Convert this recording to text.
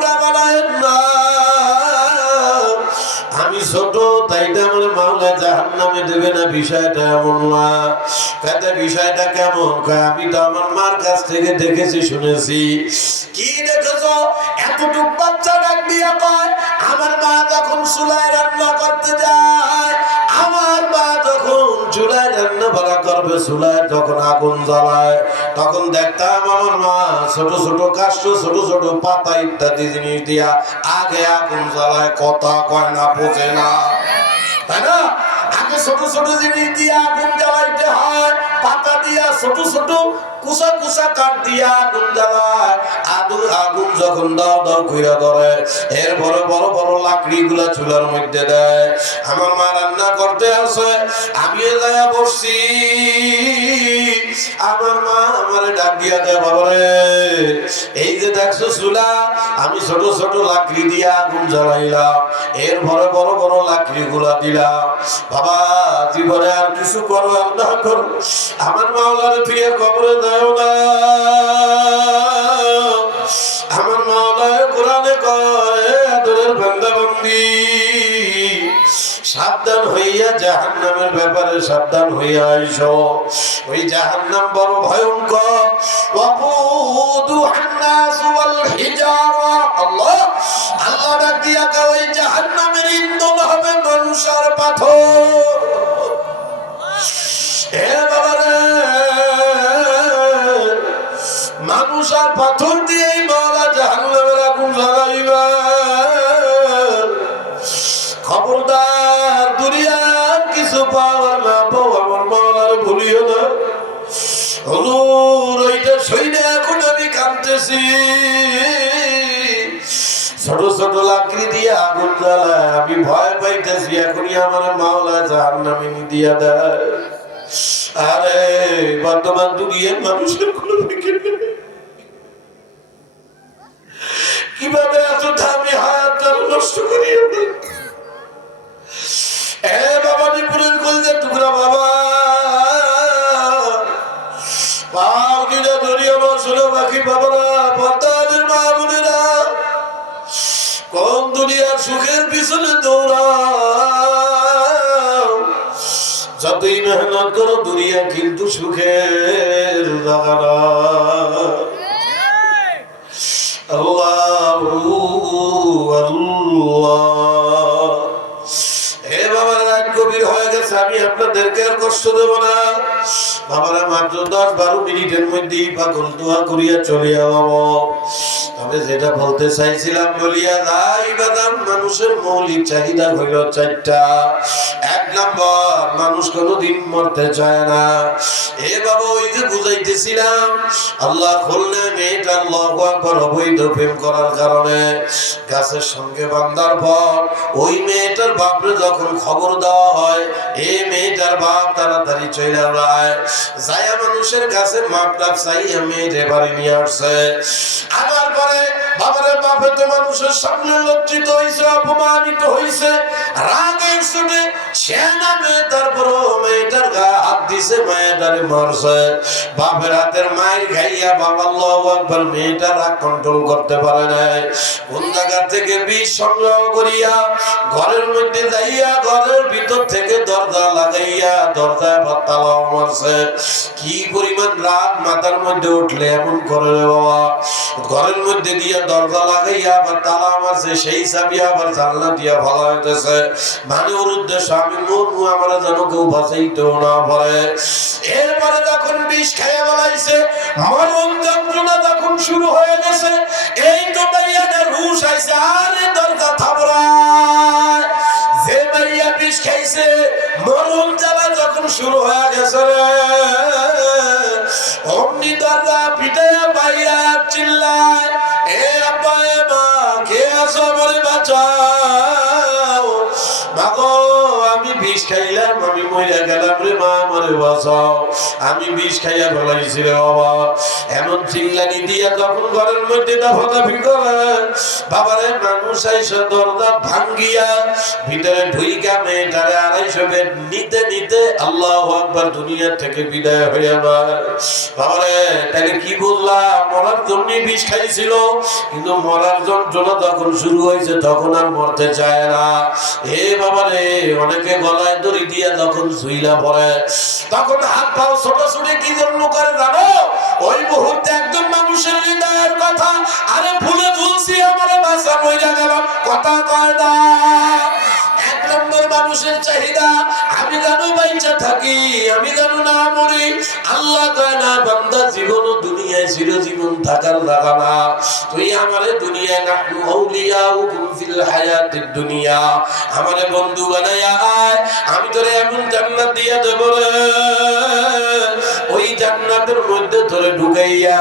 তোমরা বানায় না, আমি ছোট তাই আমার মাওলা জাহান্নামে দেবে না, বিষয়টা এমন না। কাজে বিষয়টা কেমন? আমি তো আমার মার কাছ থেকে দেখেছি, শুনেছি। কি দেখেছো? এতটুক বাচ্চা ডাক দিয়া কয়, আমার মা যখন চুলায় রান্না করতে যায়, আমার মা যখন চুলায় রান্না ভরা করবে, চুলায় যখন আগুন জ্বালায়, তখন দেখতাম আমার মা ছোট ছোট কাষ্ঠ, ছোট ছোট পাতা ইত্যাদি জিনিস দিয়া আগে আগুন জ্বালায়। কথা কয় না, বোঝে না, তাই না? আগে ছোট ছোট জিনিস দিয়ে আগুন জ্বালাইতে হয়, পাতা দিয়া ছোট ছোট কুচা কুচা কাঠ দিয়া আগুন জ্বালায়। আগুন যখন দাও দাও কইরা ধরে, এর বড় বড় বড় লাকড়ি গুলা চুলার মধ্যে দেয়। আমার মা রান্না করতে আসে, আমিও যাইয়া বসছি। আমার মা আমারে ডাক দিয়া দেয়, বাবারে এই যে দেখছো চুলা, আমি ছোট ছোট লাকড়ি দিয়া আগুন জ্বালাইলাম, এর বড় বড় বড় লাকড়ি গুলা দিলাম। বাবা জীবনে আর কিছু করো আর না করো, আমার মাওলারে ফিরে কবরে দাও না। আমার মাওলায় কোরআনে কয়, আদরের বান্দা বান্দি, সাবধান হইয়া জাহান্নামের ব্যাপারে সাবধান হইয়া আইসো। ওই জাহান্নাম বড় ভয়ঙ্কর। ওয়াকুদুহান নাস ওয়াল হিজারা। আল্লাহ আল্লাহ ডাক দিয়া কয়, ওই জাহান্নামের ইন্ধন হবে মানুষ আর পাথর। হে বাবারে, মানুষ আর পাথর দিয়েই মাওলা জাহান্নামের আগুন জ্বালাইবা। খবরদার, দুনিয়ার কিছু পাওয়া না পাও, আমার মাওলার ভুলিও না। হুজুর ওইটা শুনে এখন আমি কাঁদতেছি। ছোট ছোট লাকড়ি দিয়ে আগুন জ্বালায়, আমি ভয় পাইতেছি এখনই আমার মাওলা জাহান্নামে দিয়া দেয়। আরে বর্তমান দুনিয়ার মানুষের কোনো ফিকির নেই, কিভাবে এত দামি হায়াতটা নষ্ট করিয়ে দেয়। এ বাবা নিপুণের কলজের টুকরা বাবা, পাও কিনা ধরি আমার শোনো বাকি বাবারা, পর্দাদের মা বোনেরা, কোন দুনিয়ার সুখের পিছনে দৌড়াও, যতই মেহনত করো দুনিয়া কিন্তু সুখের জায়গা না। আল্লাহু আল্লাহ। হে বাবার, রাত গভীর হয়ে গেছে, আমি আপনাদেরকে আর কষ্ট দেব না। বাবারা মাত্র 10-12 মিনিটের মধ্যেই পাগল দোয়া করিয়া চলে যাবো। তবে যেটা বলতে চাইছিলাম বলিয়া যাই বাদাম, মানুষের মৌলিক চাহিদা হইল 4টা। 1 নম্বর, মানুষ কোনোদিন মরতে চায় না। এ বাবা ওই যে বুঝাইতেছিলাম, আল্লাহ খুলনা মেয়েটা আল্লাহু আকবার অবৈধ প্রেম করার কারণে গাছের সঙ্গে বান্ধার পর ওই মেয়েটার বাপরে যখন খবর দেওয়া হয়, এই মেয়েটার বাপ তাড়াতাড়ি চলে যায়, যায়া মানুষের কাছে মাপটাপ চাইয়া মেয়েরে বাড়ি নিয়ে আসছে। আবার পরে বাবারে বাপে তো মানুষের সামনে লজ্জিত হইছে, অপমানিত হইছে, রাগের চোটে সে নামে তারপর মেয়েটার গায়ে হাত দিছে, মেয়েটারে মারছে। বাপের হাতের মায়ের খাইয়া বাবা আল্লাহু আকবার, মেয়েটা রাগ কন্ট্রোল করতে পারে নাই। কোন জায়গা থেকে বিষ সংগ্রহ করিয়া ঘরের মধ্যে যাইয়া ঘরের ভিতর থেকে দরজা লাগাইয়া দরজায় তালা মারছে। কি পরিমাণ রাগ মাথার মধ্যে উঠলে এমন করে রে বাবা, ঘরের মধ্যে দিয়ে দরজা লাগাইয়া আবার তালা মারছে, সেই চাবি আবার জানলা দিয়া ভালো হইতেছে, মানে ওর উদ্দেশ্য আমি মরবো, আমার যেন কেউ বাঁচাইতেও না পারে। এরপরে যখন বিষ খাইয়া বলাইছে, মরণ যন্ত্রণা যখন শুরু হয়ে গেছে, এই তো মাইয়াদের হুশ আইছে, আরে দরজা থামরায়। যে মাইয়া বিষ খাইছে, মরণ জ্বালা যখন শুরু হয়ে গেছে রে, অমনি দরজা পিটাইয়া বাইরা চিল্লায়, এ আব্বা এ মা, কে আছো, আমারে বাঁচাও। মাগো আমি বিষ খাইলাম, আমি মইরা গেলাম রে মা, আমারে বাঁচাও, আমি বিষ খাইয়া ফেলাইছি রে বাবা। এমন চিল্লানি দিয়া যখন ঘরের মধ্যে দাফাদাফি করে, বাবারে মানুষ আইসা দরজা ভাঙ্গিয়া ভিতরে ঢুইকা মেয়েটারে 250 বেড নিতে নিতে আল্লাহু আকবার দুনিয়া থেকে বিদায় হয়ে যায়। বাবারে তাহলে কি বললাম, মরার জন্য বিষ খাইছিল, কিন্তু মরার যন্ত্রণা যখন শুরু হয়েছে তখন আর মরতে চায় না। এ বাবারে অনেকে গলায় দড়ি দিয়া যখন শুইলা পড়ে তখন হাত পাও ছোটাছুটি কি জন্য করে জানো? ওই মুহূর্তে একজন মানুষের হৃদয়ের কথা, আরে ভুলে ঝুলছি আমার বাসা মইরা গেলাম, কথা কয় না। এক নম্বর মানুষের চাহিদা, আমি জানো বাইচা থাকি, আমি জানো না মরি। আল্লাহ কয় না বান্দা জীবন ও দুনিয়ায় চিরজীবন থাকার জায়গা না, তুই আমারে দুনিয়ায় নাহনু আউলিয়াউকুম ফিল হায়াতিদ দুনিয়া, আমারে বন্ধু বানায়া আয়, আমি তোরে এমন জান্নাত দিয়া দেব রে, ওই জান্নাতের মধ্যে তোরে ঢুকাইয়া